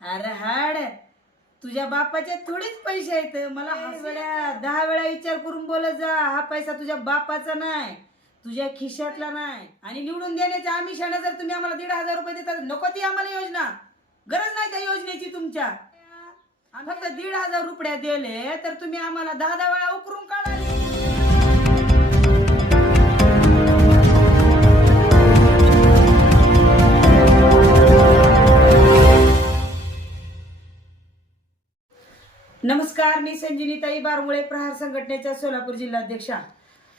अरे हाड. तुझ्या बापाचे थोडेच पैसे आहेत. मला वेळा दहा वेळा विचार करून बोलत जा. हा पैसा तुझ्या बापाचा नाही. तुझ्या खिशातला नाही. आणि निवडून देण्याच्या आमिषाने जर तुम्ही आम्हाला दीड हजार रुपये देता नको ती आम्हाला योजना. गरज नाही त्या योजनेची तुमच्या. फक्त दीड हजार रुपये दिले तर तुम्ही आम्हाला दहा दहा वेळा उकरून काढाले मी संजिनीताई बारमुळे प्रहार संघटनेच्या सोलापूर जिल्हाध्यक्षा.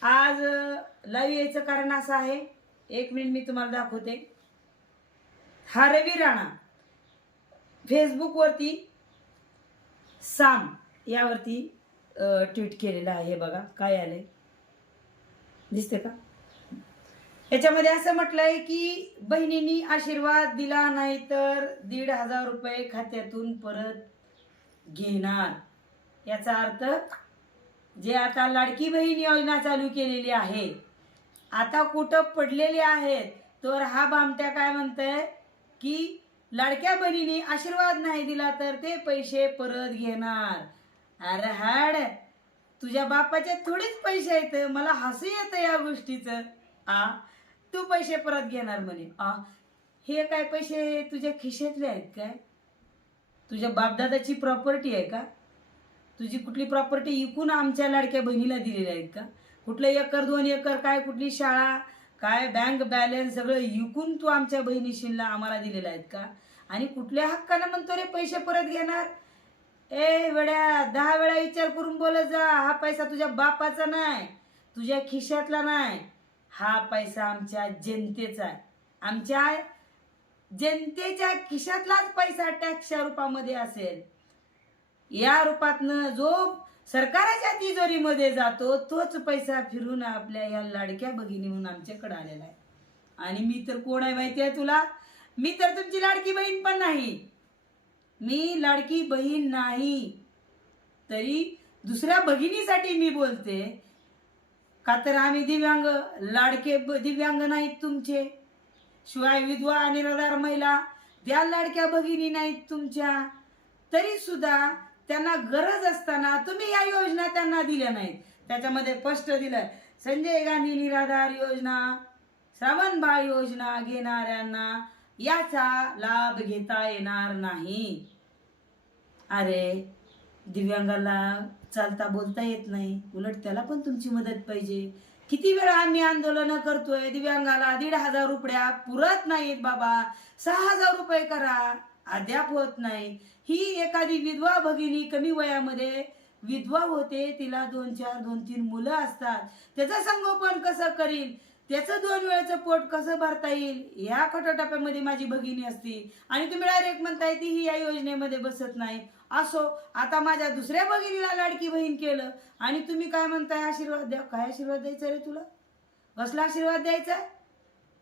आज लाईव्ह यायचं कारण असं आहे. एक मिनिट मी तुम्हाला दाखवते. हा रवी राणा फेसबुकवरती साम यावरती ट्विट केलेलं आहे हे बघा. काय आलंय? दिसते का? याच्यामध्ये असं म्हटलंय की बहिणींनी आशीर्वाद दिला नाही तर दीड हजार रुपये खात्यातून परत घेणार. याचा अर्थ जे आता लाडकी बहीण योजना चालू केलेली आहे आता कुठं पडलेले आहेत तर हा बामट्या काय म्हणतंय की लाडक्या बहिणीने आशीर्वाद नाही दिला तर ते पैसे परत घेणार. अरे हाड तुझ्या बापाचे थोडेच पैसे आहेत मला हसू येतं या गोष्टीचं. आ तू पैसे परत घेणार म्हणे. आ हे काय पैसे तुझ्या खिशेतले आहेत काय? तुझ्या बापदादाची प्रॉपर्टी आहे का? तुझी कुठली प्रॉपर्टी इकून आमच्या लाडक्या बहिणीला दिलेल्या आहेत का? कुठलं एकर दोन एकर काय कुठली शाळा काय बँक बॅलन्स सगळं इकून तू आमच्या बहिणीशीला आम्हाला दिलेलं आहेत का? आणि कुठल्या हक्कानं म्हणतो रे पैसे परत घेणार? ए वेड्या दहा वेळा विचार करून बोलत जा. हा पैसा तुझ्या बापाचा नाही तुझ्या खिशातला नाही. हा पैसा आमच्या जनतेचा आहे. आमच्या जनतेच्या खिशातलाच पैसा टॅक्सच्या रूपामध्ये असेल. या रूपातनं जो सरकाराच्या तिजोरीमध्ये जातो तोच पैसा फिरून आपल्या या लाडक्या भगिनी म्हणून आमच्याकडे आलेला आहे. आणि मी तर कोण आहे माहिती आहे तुला? मी तर तुमची लाडकी बहीण पण नाही. मी लाडकी बहीण नाही. तरी दुसऱ्या भगिनीसाठी मी बोलते का तर आम्ही दिव्यांग लाडके दिव्यांग नाहीत तुमचे. शिवाय विधवा आणि निराधार महिला त्या लाडक्या भगिनी नाहीत तुमच्या. तरी सुद्धा त्यांना गरज असताना तुम्ही या योजना त्यांना दिल्या नाहीत. त्याच्यामध्ये स्पष्ट दिलं संजय गांधी निराधार योजना श्रावण बाळ योजना घेणाऱ्यांना याचा लाभ घेता येणार नाही. अरे दिव्यांगाला चालता बोलता येत नाही. उलट त्याला पण तुमची मदत पाहिजे. किती वेळा आम्ही आंदोलन करतोय दिव्यांगाला दीड हजार रुपया पुरत नाहीत बाबा. सहा हजार रुपये करा. अद्याप होत नाही. ही एखादी विधवा भगिनी कमी वयामध्ये विधवा होते तिला दोन चार दोन तीन मुलं असतात. त्याचं संगोपन कसं करील त्याचं दोन वेळचं पोट कसं भरता येईल? या खटोटाप्यामध्ये माझी भगिनी असती. आणि तुम्ही डायरेक्ट म्हणताय ती ही या योजनेमध्ये बसत नाही. असो आता माझ्या दुसऱ्या भगिनीला लाडकी बहीण केलं. आणि तुम्ही काय म्हणताय आशीर्वाद द्या काय आशीर्वाद द्यायचा रे तुला? कसला आशीर्वाद द्यायचा?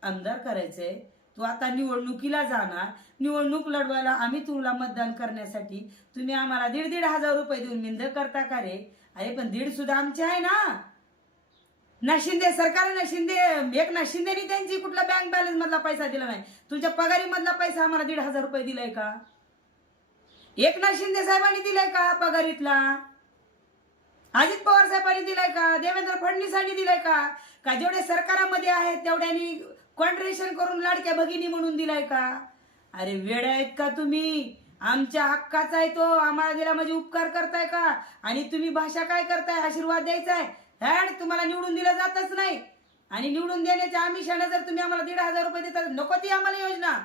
आमदार करायचंय. तू आता निवडणुकीला जाणार. निवडणूक लढवायला आम्ही तुला मतदान करण्यासाठी तुम्ही आम्हाला दीड दीड हजार रुपये देऊन निंद करता का रे? अरे पण दीड सुद्धा आमचे आहे ना. ना शिंदे सरकार शिंदे एक ना शिंदेनी त्यांची कुठला बँक बॅलन्स मधला पैसा दिला नाही. तुमच्या पगारी मधला पैसा आम्हाला दीड हजार रुपये दिलाय का? एकनाथ शिंदे साहेबांनी दिलाय का पगारीतला? अजित पवार साहेबांनी दिलाय का? देवेंद्र फडणवीसांनी दिलाय का? का जेवढे सरकारामध्ये आहेत तेवढ्यांनी कॉन्ट्रेशन करून लाडक्या भगिनी म्हणून दिलाय का? अरे वेळ आहेत का तुम्ही? आमच्या हक्काचा आहे तो. आम्हाला दिला म्हणजे उपकार करताय का? आणि तुम्ही भाषा काय करताय? आशीर्वाद द्यायचा आहे हॅड तुम्हाला निवडून दिलं जातच नाही. आणि निवडून देण्याच्या आमिषाने जर तुम्ही आम्हाला दीड हजार रुपये देता नको ती आम्हाला योजना.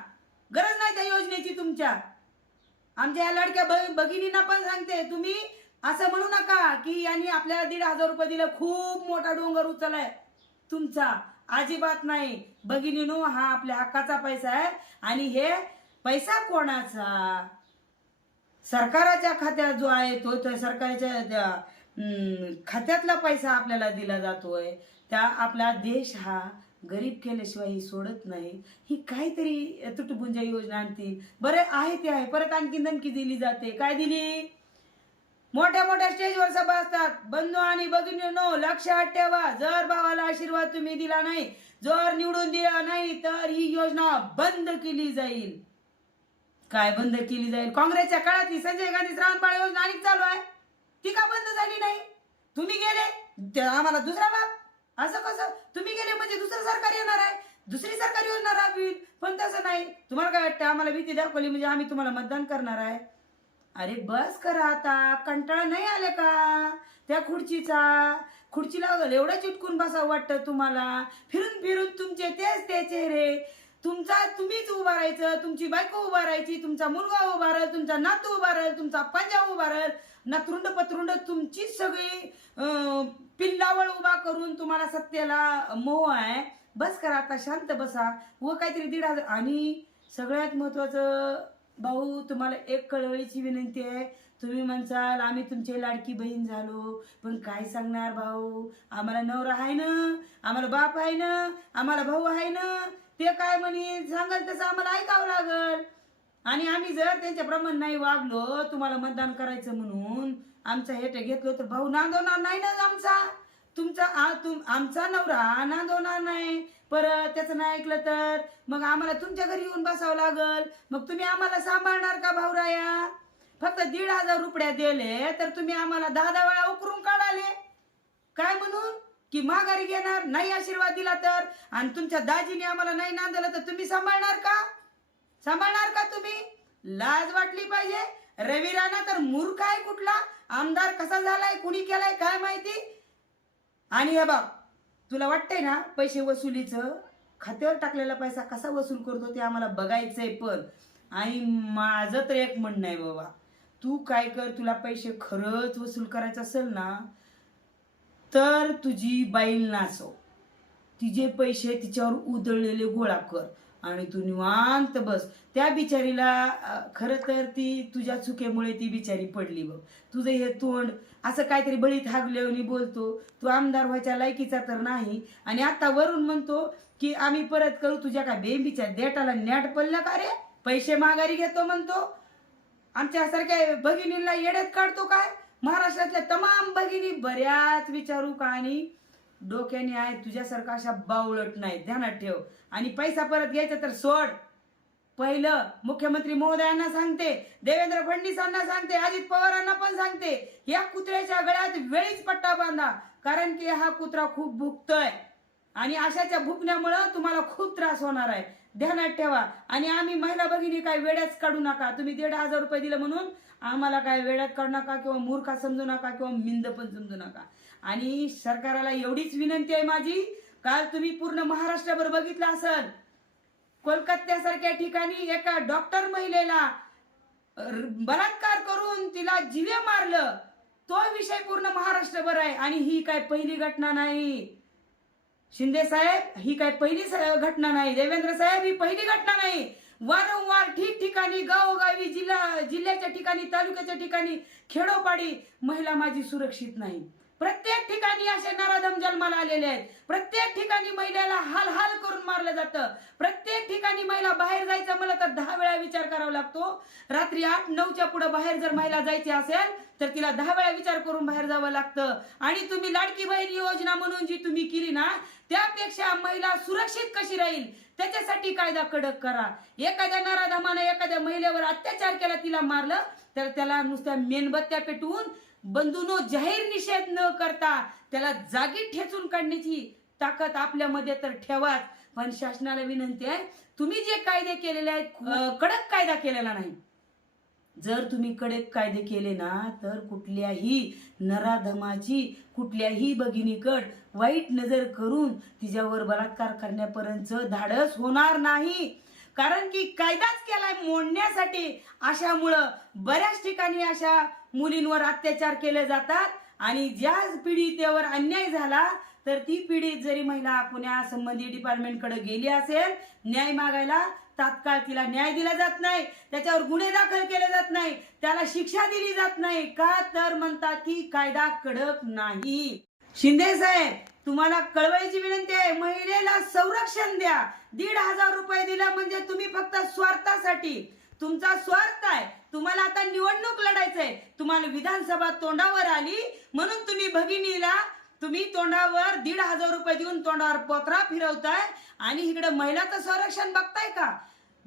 गरज नाही त्या योजनेची तुमच्या. आमच्या या लाडक्या भगिनींना पण सांगते तुम्ही असं म्हणू नका की यांनी आपल्याला दीड हजार रुपये दिलं. खूप मोठा डोंगर उचलाय तुमचा. अजिबात नाही. भगिनीनो हा आपल्या हक्काचा पैसा आहे आणि हे पैसा कोणाचा? सरकाराच्या खात्यात जो आहे तो त्या सरकारच्या खात्यातला पैसा आपल्याला दिला जातोय. त्या आपला देश हा गरीब केल्याशिवाय ही सोडत नाही. ही काहीतरी तुटपुंजा योजना आणतील. बरं आहे ते आहे. परत आणखी धमकी दिली जाते. काय दिली? मोठ्या मोठ्या स्टेजवर सभा असतात. बंधू आणि भगिनीनो लक्षात ठेवा. जर भावाला आशीर्वाद तुम्ही दिला नाही जर निवडून दिला नाही तर ही योजना बंद केली जाईल. काय बंद केली जाईल? काँग्रेसच्या काळातली संजय गांधी श्रावणबाळ योजना आणि चालू आहे. ती का बंद झाली नाही? तुम्ही गेले आम्हाला दुसरा बाब असं कसं? तुम्ही गेले म्हणजे दुसरं सरकार येणार आहे. दुसरी सरकारी योजना राबवी पण तसं नाही. तुम्हाला काय वाटतं? आम्हाला भीती दाखवली म्हणजे आम्ही तुम्हाला मतदान करणार आहे. अरे बस करा आता. कंटाळा नाही आले का? त्या खुर्चीचा. खुर्चीला एवढं चिटकून बसावं वाटतं तुम्हाला. फिरून फिरून तुमचे तेच ते चेहरे. तुमचा तुम्हीच उभा राहायचं. तुमची बायको उभा राहायची. तुमचा मुलगा उभा राहील तुमचा नातू उभा राहील तुमचा पंजा उभा राहील. नातरुंड पत्रुंड तुमचीच सगळी पिल्लावळ उभा करून तुम्हाला सत्याला मोह आहे. बस करा आता शांत बसा. व काहीतरी दीड हजार आणि सगळ्यात महत्वाचं भाऊ तुम्हाला एक कळवळीची विनंती आहे. तुम्ही म्हणसाल आम्ही तुमची लाडकी बहीण झालो. पण काय सांगणार भाऊ? आम्हाला नवरा आहे ना? आम्हाला बाप आहे ना? आम्हाला भाऊ आहे ना? ते काय म्हणे सांगाल तसं आम्हाला ऐकावं लागल. आणि आम्ही जर त्यांच्याप्रमाणे नाही वागलो तुम्हाला मतदान करायचं म्हणून आमचा हेट घेतलो तर भाऊ नांदवणार नाही ना आमचा? तुमचा आ तुम आमचा नवरा नांदवणार नाही. परत त्याचं नाही ऐकलं तर? मग आम्हाला तुमच्या घरी येऊन बसावं लागल. मग तुम्ही आम्हाला सांभाळणार का भाऊराया? फक्त दीड हजार रुपया दिले तर तुम्ही आम्हाला दहा दहा वेळा उकरून काढाले. काय म्हणून? की माघारी घेणार नाही आशीर्वाद दिला तर? आणि तुमच्या दाजीने आम्हाला नाही नांदलं तर तुम्ही सांभाळणार का? सांभाळणार का तुम्ही? लाज वाटली पाहिजे. रवी राणा तर मूर्ख आहे कुठला? आमदार कसा झालाय? कुणी केलाय? काय माहिती? आणि हे बघ तुला वाटतंय ना पैसे वसुलीचं? खात्यावर टाकलेला पैसा कसा वसूल करतो ते आम्हाला बघायचंय पण. आणि माझं तर एक म्हणणं आहे बाबा तू काय कर तुला पैसे खरंच वसूल करायचं असेल ना तर तुझी बाईल नाचव तिचे पैसे तिच्यावर उधळलेले गोळा कर. आणि तू निवांत बस. त्या बिचारीला खर खरं तर ती तुझ्या चुकीमुळे ती बिचारी पडली बघ. तुझं हे तोंड असं काहीतरी बळीत हागल्यावनी बोलतो. तू आमदार व्हायच्या लायकीचा तर नाही. आणि आता वरून म्हणतो की आम्ही परत करू तुझ्या काय बेंबीच्या देटाला नॅट पडला का रे? पैसे माघारी घेतो म्हणतो. आमच्यासारख्या भगिनीला येड्यात काढतो काय? महाराष्ट्रातल्या तमाम भगिनी बऱ्याच विचारू का आणि? डोक्याने आहे तुझ्यासारखा अशा बावळट नाही. ध्यानात ठेव. आणि पैसा परत घ्यायचा तर सोड. पहिलं मुख्यमंत्री महोदयांना सांगते देवेंद्र फडणवीसांना सांगते अजित पवारांना पण सांगते या कुत्र्याच्या गळ्यात वेळीच पट्टा बांधा. कारण की हा कुत्रा खूप भुकतोय. आणि अशाच्या भुकण्यामुळं तुम्हाला खूप त्रास होणार आहे. ध्यानात ठेवा. आणि आम्ही महिला भगिनी काय वेड्याच काढू नका. तुम्ही दीड हजार रुपये दिले म्हणून आम्हाला काय वेड्यात काढू नका किंवा मूर्खा समजू नका किंवा मिंद पण समजू नका. आणि सरकाराला एवढीच विनंती आहे माझी काल तुम्ही पूर्ण महाराष्ट्रभर बघितलं असल. कोलकात्यासारख्या ठिकाणी एका डॉक्टर महिलेला बलात्कार करून तिला जिवे मारलं. तो विषय पूर्ण महाराष्ट्रभर आहे आणि ही काय पहिली घटना नाही. शिंदे साहेब ही काय पहिली स- घटना नाही. देवेंद्र साहेब ही पहिली घटना नाही. वारंवार ठिकठिकाणी गावोगावी जिल्हा जिल्ह्याच्या ठिकाणी तालुक्याच्या ठिकाणी खेडोपाडी महिला माझी सुरक्षित नाही. प्रत्येक ठिकाणी असे नराधम जन्माला आलेले आहेत. प्रत्येक ठिकाणी महिलेला हाल हाल करून मारलं जातं. प्रत्येक ठिकाणी महिला बाहेर जायचं मला तर दहा वेळा विचार करावा लागतो. रात्री आठ नऊच्या पुढे बाहेर जर महिला जायची असेल तर तिला दहा वेळा विचार करून बाहेर जावं लागतं. आणि तुम्ही लाडकी बहीण योजना म्हणून जी तुम्ही केली ना त्यापेक्षा महिला सुरक्षित कशी राहील? त्याच्यासाठी कायदा कडक करा. एखाद्या नराधमानं एखाद्या महिलेवर अत्याचार केला तिला मारलं तर त्याला नुसत्या मेणबत्त्या पेटवून बंधूनो जाहीर निषेध न करता त्याला जागी ठेचून काढण्याची ताकद आपल्यामध्ये तर ठेवाच. पण शासनाला विनंती आहे तुम्ही जे कायदे केलेले आहेत कडक कायदा केलेला नाही. जर तुम्ही कडक कायदे केले ना तर कुठल्याही नराधमाची कुठल्याही भगिनीकड वाईट नजर करून तिच्यावर बलात्कार करण्यापर्यंत धाडस होणार नाही. कारण की कायदाच केलाय मोडण्यासाठी. अशामुळं बऱ्याच ठिकाणी अशा मुलींवर अत्याचार केले जातात आणि ज्या पीडितेवर अन्याय झाला तर ती पीडित जरी महिला पुण्या संबंधित डिपार्टमेंटकडे गेली असेल न्याय मागायला तात्काळ तिला न्याय दिला जात नाही त्याच्यावर गुन्हे दाखल केले जात नाही त्याला शिक्षा दिली जात नाही का? तर म्हणतात की कायदा कडक नाही. शिंदे साहेब तुम्हाला कळवायची विनंती आहे महिलेला संरक्षण द्या. दीड हजार रुपये दिला म्हणजे तुम्ही फक्त स्वार्थासाठी. तुमचा स्वार्थ आहे. तुम्हाला आता निवडणूक लढायचंय. तुम्हाला विधानसभा तोंडावर आली म्हणून तुम्ही भगिनीला तुम्ही तोंडावर दीड हजार रुपये देऊन तोंडावर पोत्रा फिरवताय आणि इकडे महिलाचं संरक्षण बघताय का?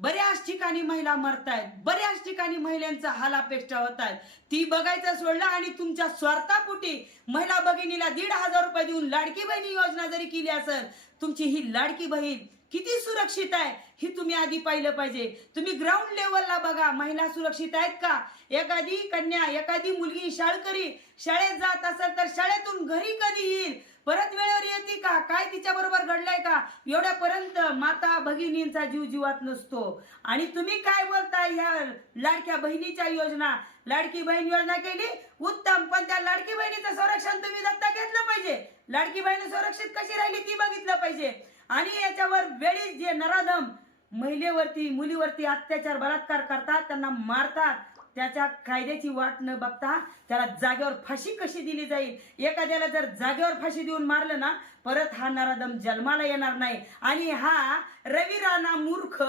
बऱ्याच ठिकाणी महिला मरतायत बऱ्याच ठिकाणी महिलांचा हालापेक्षा होत आहेत ती बघायचं सोडलं आणि तुमच्या स्वार्थापोटी महिला भगिनीला दीड हजार रुपये देऊन लाडकी बहिणी योजना जरी केली असेल तुमची ही लाडकी बहीण किती सुरक्षित आहे? ही तुम्ही आधी पाहिलं पाहिजे. तुम्ही ग्राउंड लेवलला बघा महिला सुरक्षित आहेत का? एखादी कन्या एखादी मुलगी शाळकरी शाळेत जात असेल तर शाळेतून घरी कधी येईल? परत वेळेवर येते का? काय तिच्या बरोबर घडलंय का? एवढ्यापर्यंत माता भगिनींचा जीव जीवात नसतो. आणि तुम्ही काय बोलताय ह्या लाडक्या बहिणीच्या योजना? लाडकी बहीण योजना केली? उत्तम. पण त्या लाडकी बहिणीचं संरक्षण तुम्ही दत्ता घेतलं पाहिजे. लाडकी बहीण सुरक्षित कशी राहिली ती बघितलं पाहिजे. आणि याच्यावर वेळीच जे नराधम महिलेवरती मुलीवरती अत्याचार बलात्कार करतात त्यांना मारतात त्याच्या कायद्याची वाट न बघता त्याला जागेवर फाशी कशी दिली जाईल? एखाद्याला जर जागेवर फाशी देऊन मारलं ना परत हा नराधम जन्माला येणार नाही. आणि हा रवी राणा मूर्ख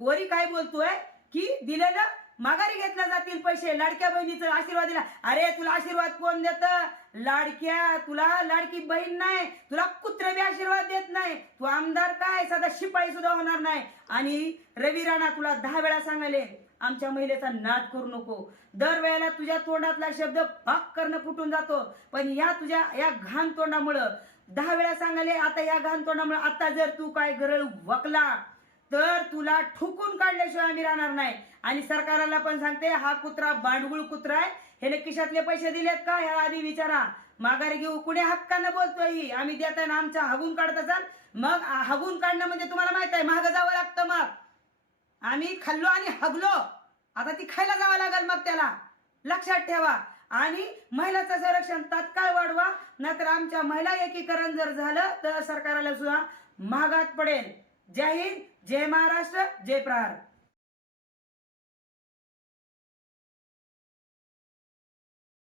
वरी काय बोलतोय? की दिलेलं माघारी घेतल्या जातील पैसे. लाडक्या बहिणीचं आशीर्वाद दिला. अरे तुला आशीर्वाद कोण देत? लाडक्या तुला लाडकी बहीण नाही. तुला कुत्र बी आशीर्वाद देत नाही. तू आमदार काय? सदा शिपाई सुद्धा होणार नाही. आणि रवी राणा तुला दहा वेळा सांगायले आमच्या महिलेचा नाद करू नको. दरवेळेला तुझ्या तोंडातला शब्द पाक करणं फुटून जातो. पण या तुझ्या या घाण तोंडामुळं दहा वेळा सांगाले आता या घाण तोंडामुळे आता जर तू काय गरळ वकला तर तुला ठुकून काढल्याशिवाय आम्ही राहणार नाही. आणि सरकाराला पण सांगते हा कुत्रा बांडगुळ कुत्रा आहे. ह्याने खिशातले पैसे दिलेत का? ह्या आधी विचारा. माघारी घेऊ कुणी हक्कानं बोलतोय? आम्ही देताय ना आमच्या हगून काढत असाल मग हगून काढणं म्हणजे तुम्हाला माहीत आहे महाग जावं लागतं मग. आम्ही खाल्लो आणि हगलो. आता ती खायला जावं लागेल मग त्याला. लक्षात ठेवा. आणि महिलाचं संरक्षण तात्काळ वाढवा. नाहीतर आमच्या महिला एकीकरण जर झालं तर सरकाराला सुद्धा महागात पडेल. जय हिंद. जय महाराष्ट्र जय प्रहार.